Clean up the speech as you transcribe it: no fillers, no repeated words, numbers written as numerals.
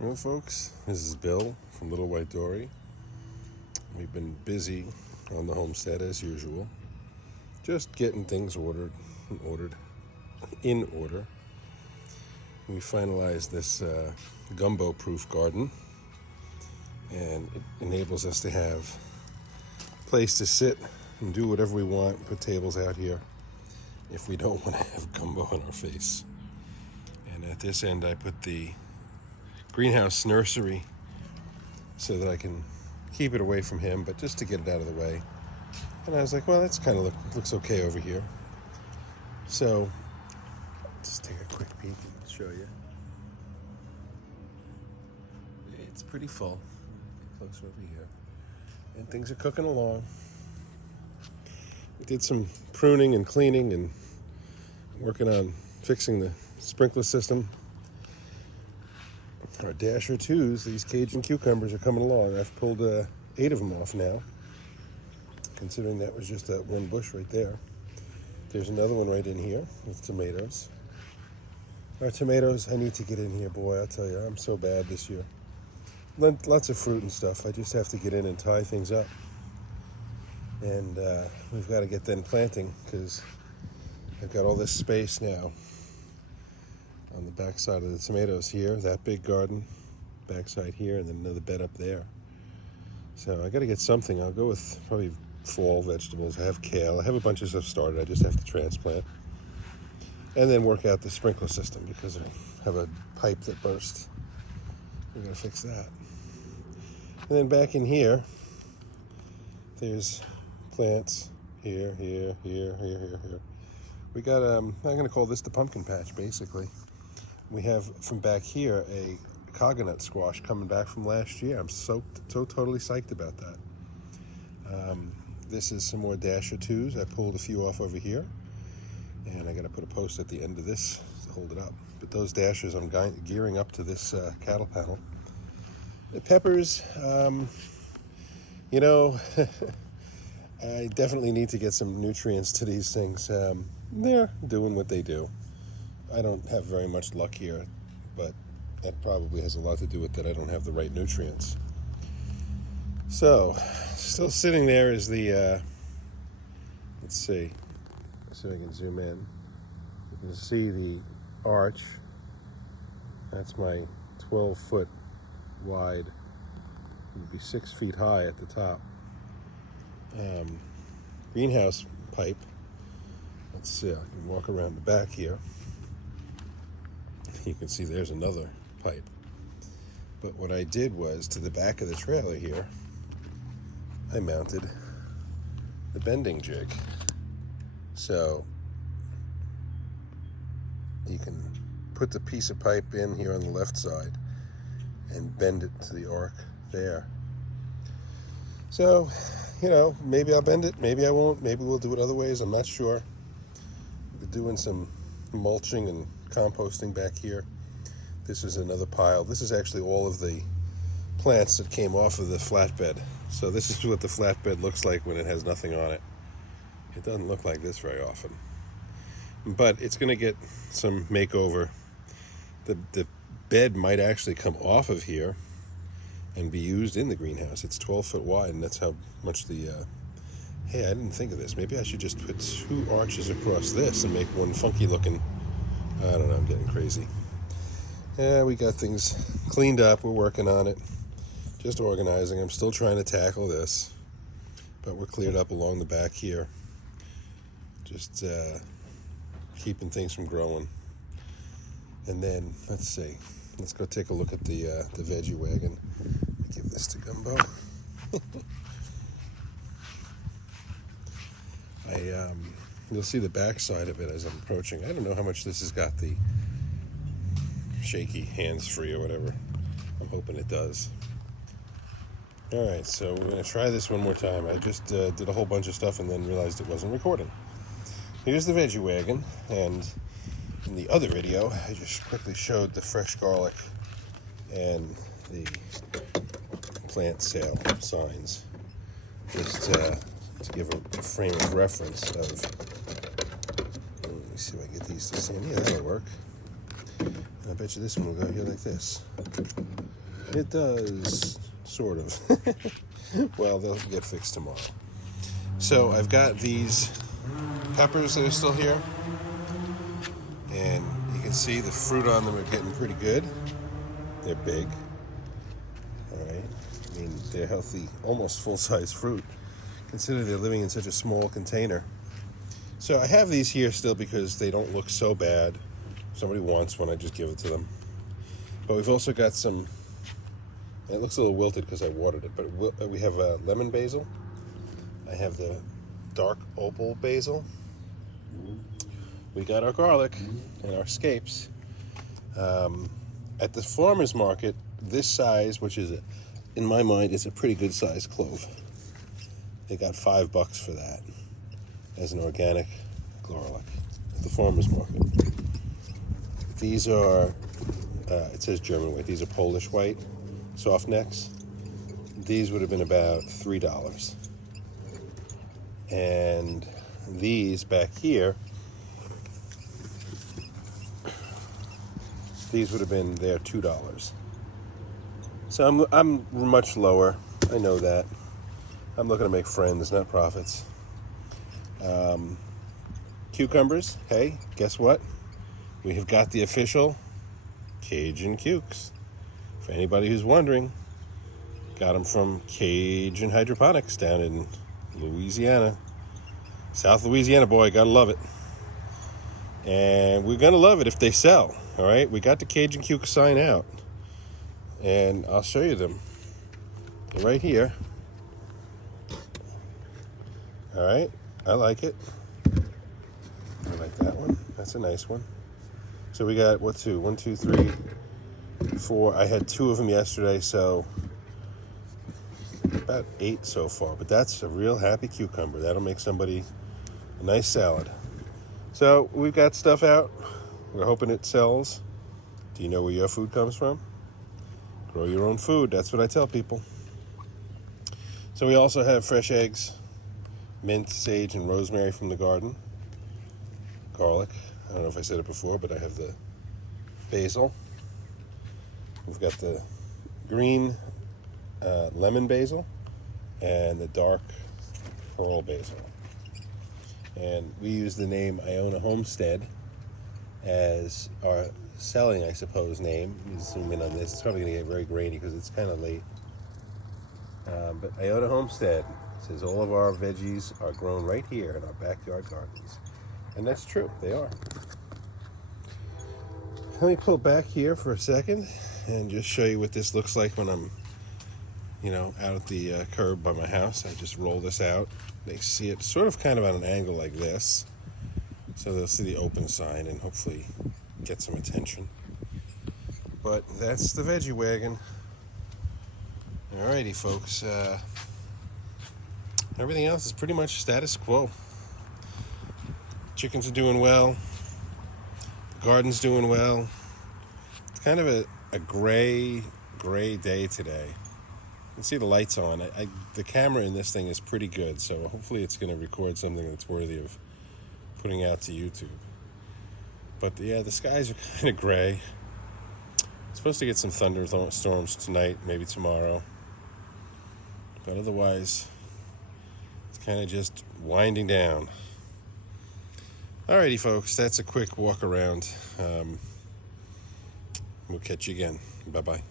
Well, folks, this is Bill from Little White Dory. We've been busy on the homestead as usual, just getting things in order. We finalized this gumbo-proof garden, and it enables us to have a place to sit and do whatever we want, put tables out here if we don't want to have gumbo on our face. And at this end, I put the greenhouse nursery so that I can keep it away from him, but just to get it out of the way. And I was like, well, that's kind of looks okay over here. So just take a quick peek and show you. It's pretty full. Get closer over here. And things are cooking along. We did some pruning and cleaning and working on fixing the sprinkler system. Our Dasher 2s, these Cajun cucumbers, are coming along. I've pulled 8 of them off now, considering that was just that one bush right there. There's another one right in here with tomatoes. Our tomatoes, I need to get in here, boy, I'll tell you, I'm so bad this year. Lots of fruit and stuff. I just have to get in and tie things up. And we've got to get them planting because I've got all this space now on the back side of the tomatoes here, that big garden, backside here, and then another bed up there. So I got to get something. I'll go with probably fall vegetables. I have kale. I have a bunch of stuff started. I just have to transplant. And then work out the sprinkler system because I have a pipe that burst. We're going to fix that. And then back in here, there's plants here. We got, I'm going to call this the pumpkin patch, basically. We have from back here a coconut squash coming back from last year. I'm so totally psyched about that. This is some more Dasher 2s. I pulled a few off over here, and I got to put a post at the end of this to hold it up. But those Dashers, I'm gearing up to this cattle panel. The peppers, you know, I definitely need to get some nutrients to these things. They're doing what they do. I don't have very much luck here, but that probably has a lot to do with that I don't have the right nutrients. So, still sitting there is the, let's see if I can zoom in. You can see the arch. That's my 12-foot wide. It would be 6 feet high at the top. Greenhouse pipe. Let's see, I can walk around the back here. You can see there's another pipe. But what I did was, to the back of the trailer here, I mounted the bending jig. So you can put the piece of pipe in here on the left side and bend it to the arc there. So, you know, maybe I'll bend it, maybe I won't, maybe we'll do it other ways, I'm not sure. We're doing some mulching and composting back here. This is another pile. This is actually all of the plants that came off of the flatbed. So this is what the flatbed looks like when it has nothing on it. It doesn't look like this very often. But it's going to get some makeover. The bed might actually come off of here and be used in the greenhouse. It's 12 foot wide, and that's how much the hey, I didn't think of this. Maybe I should just put 2 arches across this and make one funky looking. I don't know, I'm getting crazy. Yeah, we got things cleaned up. We're working on it. Just organizing. I'm still trying to tackle this. But we're cleared up along the back here. Just keeping things from growing. And then, let's see. Let's go take a look at the veggie wagon. Give this to Gumbo. You'll see the back side of it as I'm approaching. I don't know how much this has got the shaky hands-free or whatever. I'm hoping it does. Alright, so we're going to try this one more time. I just did a whole bunch of stuff and then realized it wasn't recording. Here's the veggie wagon, and in the other video, I just quickly showed the fresh garlic and the plant sale signs. Just to give a frame of reference of, let me see if I can get these to stand. Yeah, that'll work. And I bet you this one will go here like this. It does, sort of. Well, they'll get fixed tomorrow. So I've got these peppers that are still here, and you can see the fruit on them are getting pretty good. They're big. All right. I mean, they're healthy, almost full-size fruit. Consider they're living in such a small container. So I have these here still because they don't look so bad. If somebody wants one, I just give it to them. But we've also got some, it looks a little wilted because I watered it, but we have lemon basil. I have the dark opal basil. We got our garlic and our scapes. At the farmer's market, this size, which is, in my mind, is a pretty good size clove. They got $5 for that as an organic garlic at the farmer's market. These are, it says German white, these are Polish white, soft necks. These would have been about $3. And these back here, these would have been there $2. So I'm much lower. I know that. I'm looking to make friends, not profits. Cucumbers. Hey, guess what? We have got the official Cajun Cukes. For anybody who's wondering, got them from Cajun Hydroponics down in Louisiana. South Louisiana, boy, gotta love it. And we're gonna love it if they sell. All right, we got the Cajun Cuke sign out, and I'll show you them. They're right here. All right, I like it. I like that one. That's a nice one. So we got what, two? 1, 2, 3, 4. I had 2 of them yesterday, so about 8 so far. But that's a real happy cucumber. That'll make somebody a nice salad. So we've got stuff out. We're hoping it sells. Do you know where your food comes from? Grow your own food. That's what I tell people. So we also have fresh eggs, mint, sage, and rosemary from the garden. Garlic. I don't know if I said it before, but I have the basil. We've got the green lemon basil and the dark pearl basil. And we use the name Iona Homestead as our selling, I suppose, name. Let me zoom in on this. It's probably going to get very grainy because it's kind of late. But Iona Homestead says all of our veggies are grown right here in our backyard gardens. And that's true, they are. Let me pull back here for a second and just show you what this looks like when I'm, out at the curb by my house. I just roll this out. They see it sort of kind of on an angle like this. So they'll see the open sign and hopefully get some attention. But that's the veggie wagon. Alrighty, folks. Everything else is pretty much status quo. Chickens are doing well. The garden's doing well. It's kind of a gray day today. You can see the lights on. The camera in this thing is pretty good, so hopefully it's going to record something that's worthy of putting out to YouTube. But yeah, the skies are kind of gray. Supposed to get some thunderstorms tonight, maybe tomorrow. But otherwise, it's kind of just winding down. Alrighty, folks, that's a quick walk around. We'll catch you again. Bye-bye.